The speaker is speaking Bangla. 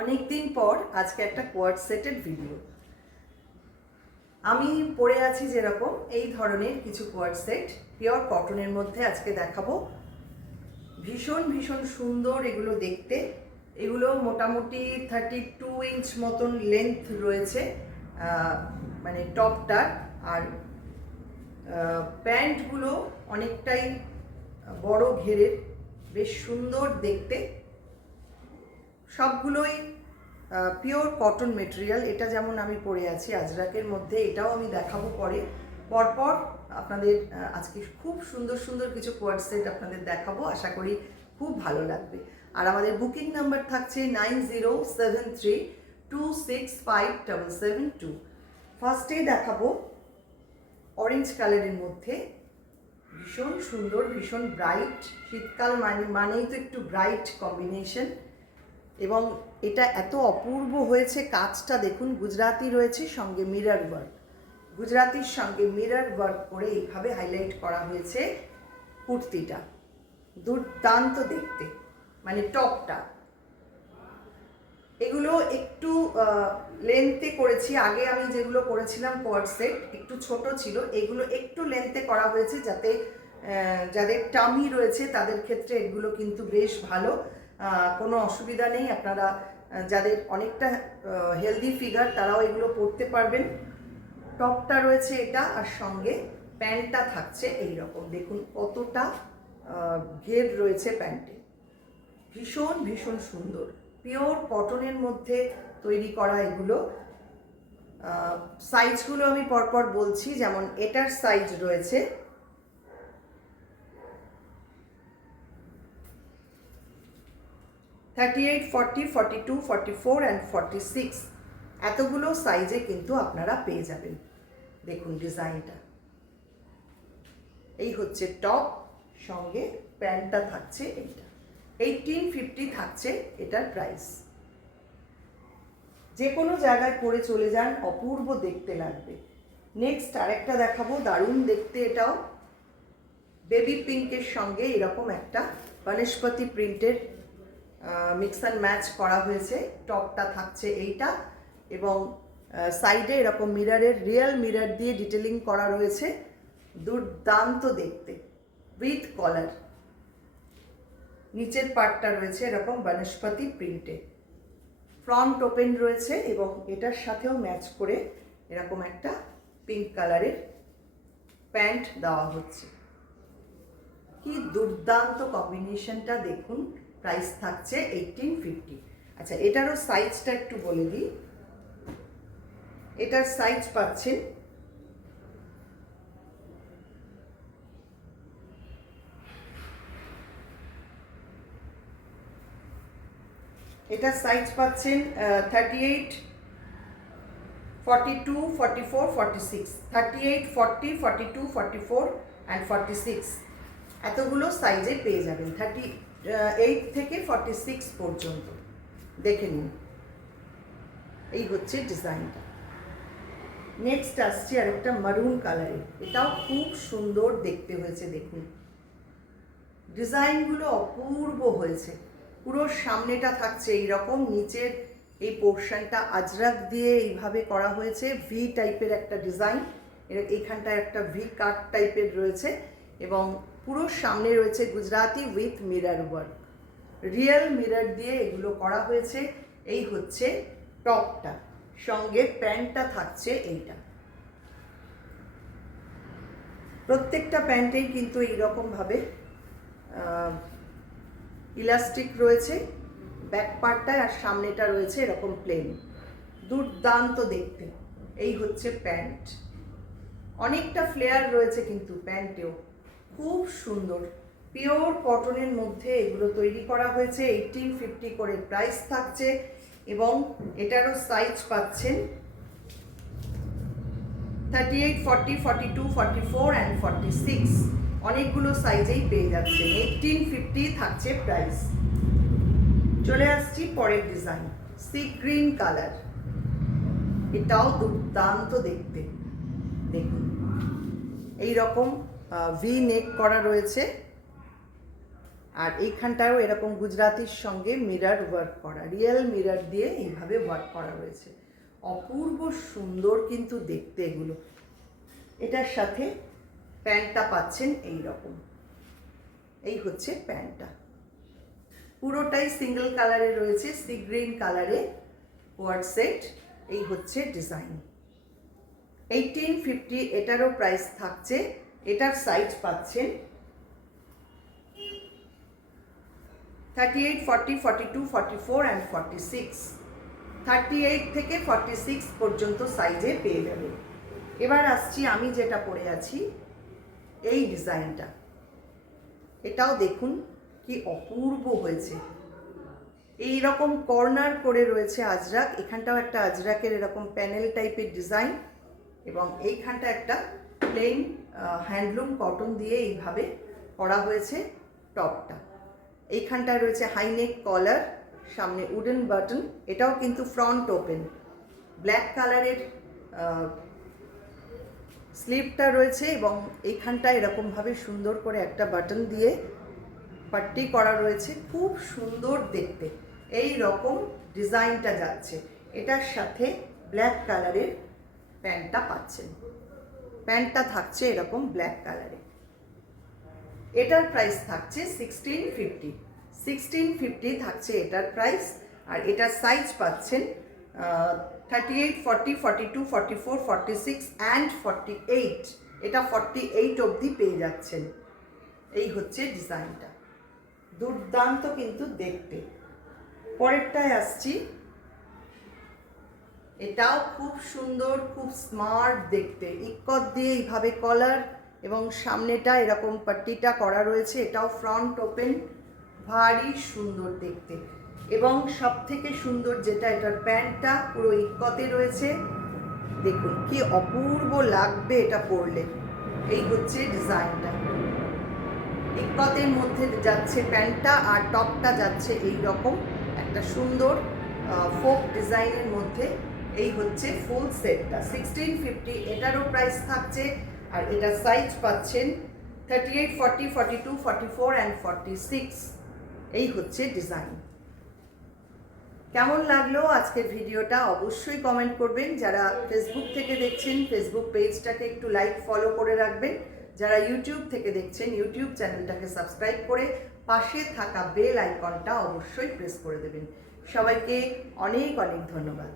অনেক দিন পর আজকে একটা কোয়ার্ড সেটের ভিডিও। আমি পরে আছি যেরকম এই ধরনের কিছু কোয়ার্ড সেট পিওর কটনের মধ্যে আজকে দেখাবো। ভীষণ ভীষণ সুন্দর এগুলো দেখতে। এগুলো মোটামুটি 32 ইঞ্চ মতন লেন্থ রয়েছে, মানে টপটার। আর প্যান্টগুলো অনেকটাই বড় ঘেরের, বেশ সুন্দর দেখতে। সবগুলোই পিওর কটন মেটেরিয়াল। এটা যেমন আমি পরে আছি আজরাকের মধ্যে, এটাও আমি দেখাবো পরে। পরপর আপনাদের আজকে খুব সুন্দর সুন্দর কিছু কোয়ার্ড সেট আপনাদের দেখাবো, আশা করি খুব ভালো লাগবে। আর আমাদের বুকিং নাম্বার থাকছে 9073265772। ফার্স্টেই দেখাবো অরেঞ্জ কালারের মধ্যে, ভীষণ সুন্দর, ভীষণ ব্রাইট। শীতকাল মানেই তো একটু ব্রাইট কম্বিনেশন, এবং এটা এত অপূর্ব হয়েছে। কাজটা দেখুন, গুজরাটি রয়েছে, সঙ্গে মিরর ওয়ার্ক, গুজরাটির সঙ্গে মিরর ওয়ার্ক করে এইভাবে হাইলাইট করা হয়েছে কুর্তিটা। দুর্দান্ত দেখতে, মানে টপটা। এগুলো একটু লেন্থে করেছি। আগে আমি যেগুলো করেছিলাম কোয়ার্ড সেট একটু ছোট ছিল, এগুলো একটু লেন্থে করা হয়েছে যাতে যাদের টামি রয়েছে তাদের ক্ষেত্রে এগুলো কিন্তু বেশ ভালো, কোনো অসুবিধা নেই। আপনারা যাদের অনেকটা হেলদি ফিগার তারাও এগুলো পরতে পারবেন। টপটা রয়েছে এটা, আর সঙ্গে প্যান্টটা থাকছে এই রকম। দেখুন কতটা ঘের রয়েছে প্যান্টে, ভীষণ ভীষণ সুন্দর। পিওর কটনের মধ্যে তৈরি করা এগুলো। সাইজগুলো আমি পরপর বলছি। যেমন এটার সাইজ রয়েছে 38, 40, 42, 44 অ্যান্ড 46। এতগুলো সাইজে কিন্তু আপনারা পেয়ে যাবেন। দেখুন ডিজাইনটা, এই হচ্ছে টপ, সঙ্গে প্যান্টটা থাকছে এইটা। 1850 থাকছে এটার প্রাইস। যে কোনো জায়গায় পরে চলে যান, অপূর্ব দেখতে লাগবে। নেক্সট আরেকটা দেখাবো, দারুণ দেখতে। এটাও বেবি পিঙ্কের সঙ্গে এরকম একটা বনস্পতি প্রিন্টের মিক্স অ্যান্ড ম্যাচ করা হয়েছে। টপটা থাকছে এইটা, এবং সাইডে এরকম মিররের, রিয়েল মিরর দিয়ে ডিটেলিং করা রয়েছে। দুর্দান্ত দেখতে, উইথ কলার। নিচের পার্টটা রয়েছে এরকম বনস্পতি প্রিন্টে, ফ্রন্ট ওপেন রয়েছে, এবং এটার সাথেও ম্যাচ করে এরকম একটা পিঙ্ক কালারের প্যান্ট দেওয়া হচ্ছে। কি দুর্দান্ত কম্বিনেশনটা দেখুন। প্রাইস থাকছে 1850। আচ্ছা, এটারও সাইজটা একটু বলে দিই। এটার সাইজ পাচ্ছেন এটার সাইজ পাচ্ছেন 38, 42, 44, 46। 38, 40, 42, 44 অ্যান্ড 46 এতগুলো সাইজে পেয়ে যাবেন, 38 থেকে 46 পর্যন্ত। দেখে নিন, এই হচ্ছে ডিজাইনটা। নেক্সট আসছে আরেকটা মারুন কালারের, এটাও খুব সুন্দর দেখতে হয়েছে। দেখুন ডিজাইনগুলো অপূর্ব হয়েছে। পুরো সামনেটা থাকছে এইরকম, নিচের এই পোর্শনটা আজরাক দিয়ে এইভাবে করা হয়েছে, ভি টাইপের একটা ডিজাইন। এইখানটায় একটা ভি কাট টাইপের রয়েছে, এবং পুরো সামনে রয়েছে Gujarati with mirror work, real mirror দিয়ে এগুলো করা হয়েছে। এই হচ্ছে টপটা, সঙ্গে প্যান্টটা থাকছে এইটা। প্রত্যেকটা প্যান্টেই কিন্তু এইরকমভাবে ইলাস্টিক রয়েছে ব্যাক পার্টটায়, আর সামনেটা রয়েছে এরকম প্লেন। দুর্দান্ত দেখতে। এই হচ্ছে প্যান্ট, অনেকটা ফ্লেয়ার রয়েছে কিন্তু প্যান্টেও, খুব সুন্দর। পিওর কটনের মধ্যে এগুলো তৈরি করা হয়েছে। 1850 করে প্রাইস থাকছে, এবং এটারও সাইজ পাচ্ছেন 38, 40, 42, 44 অ্যান্ড 46। অনেকগুলো সাইজেই পেয়ে যাচ্ছে। 1850 থাকছে প্রাইস। চলে আসছি পরের ডিজাইন, সি গ্রিন কালার। এটাও দুর্দান্ত দেখতে। দেখুন এইরকম ভি নেক করা রয়েছে, আর এইখানটাও এরকম গুজরাতির সঙ্গে মিরর ওয়ার্ক করা, রিয়েল মিরর দিয়ে এইভাবে ওয়ার্ক করা রয়েছে। অপূর্ব সুন্দর কিন্তু দেখতে এগুলো। এটার সাথে প্যান্টটা পাচ্ছেন এই রকম, এই হচ্ছে প্যান্টটা, পুরোটাই সিঙ্গেল কালারে রয়েছে, সি গ্রিন কালারে কোয়ার্ড সেট। এই হচ্ছে ডিজাইন। 1850 এটারও প্রাইস থাকছে। এটার সাইজ পাচ্ছেন 38, 40, 42, 44 অ্যান্ড 46। 38 থেকে 46 পর্যন্ত সাইজে পেয়ে যাবে। এবার আসছি আমি যেটা পরে আছি, এই ডিজাইনটা। এটাও দেখুন কি অপূর্ব হয়েছে। এই রকম কর্নার করে রয়েছে আজরাক, এখানটাও একটা আজরাকের এরকম প্যানেল টাইপের ডিজাইন, এবং এইখানটা একটা প্লেন হ্যান্ডলুম কটন দিয়ে এইভাবে করা হয়েছে টপটা। এইখানটায় রয়েছে হাইনেক কলার, সামনে উডেন বাটন, এটাও কিন্তু ফ্রন্ট ওপেন। ব্ল্যাক কালারের স্লিভটা রয়েছে, এবং এইখানটায় এরকমভাবে সুন্দর করে একটা বাটন দিয়ে পাট্টি করা রয়েছে, খুব সুন্দর দেখতে। এই রকম ডিজাইনটা যাচ্ছে। এটার সাথে ব্ল্যাক কালারের প্যান্টটা পাচ্ছেন। প্যান্টটা থাকছে এরকম ব্ল্যাক কালারে। এটার প্রাইস থাকছে 1650। 1650 থাকছে এটার প্রাইস। আর এটার সাইজ পাচ্ছেন 38, 40, 42, 44, 46 অ্যান্ড 48। এটা 48 অবধি পেয়ে যাচ্ছেন। এই হচ্ছে ডিজাইনটা, দুর্দান্ত কিন্তু দেখতে। পরেরটায় আসছি, এটাও খুব সুন্দর, খুব স্মার্ট দেখতে। ইক্কত দিয়ে এইভাবে কলার এবং সামনেটা এরকম পাট্টিটা করা রয়েছে। এটাও ফ্রন্ট ওপেন, ভারী সুন্দর দেখতে। এবং সব থেকে সুন্দর যেটা, এটার প্যান্টটা পুরো ইক্কতে রয়েছে। দেখুন কি অপূর্ব লাগবে এটা পরলে। এই হচ্ছে ডিজাইনটা, ইক্কতের মধ্যে যাচ্ছে প্যান্টটা, আর টপটা যাচ্ছে এই রকম একটা সুন্দর ফোক ডিজাইনের মধ্যে। এই হচ্ছে ফুল সেটটা 1650। এটারও প্রাইস থাকছে। আর এটা সাইজ পাচ্ছেন 38, 40, 42, 44 অ্যান্ড 46। এই হচ্ছে ডিজাইন। কেমন লাগলো আজকের ভিডিওটা অবশ্যই কমেন্ট করবেন। যারা ফেসবুক থেকে দেখছেন, ফেসবুক পেজটাকে একটু লাইক ফলো করে রাখবেন। যারা ইউটিউব থেকে দেখছেন, ইউটিউব চ্যানেলটাকে সাবস্ক্রাইব করে পাশে থাকা বেল আইকনটা অবশ্যই প্রেস করে দেবেন। সবাইকে অনেক অনেক ধন্যবাদ।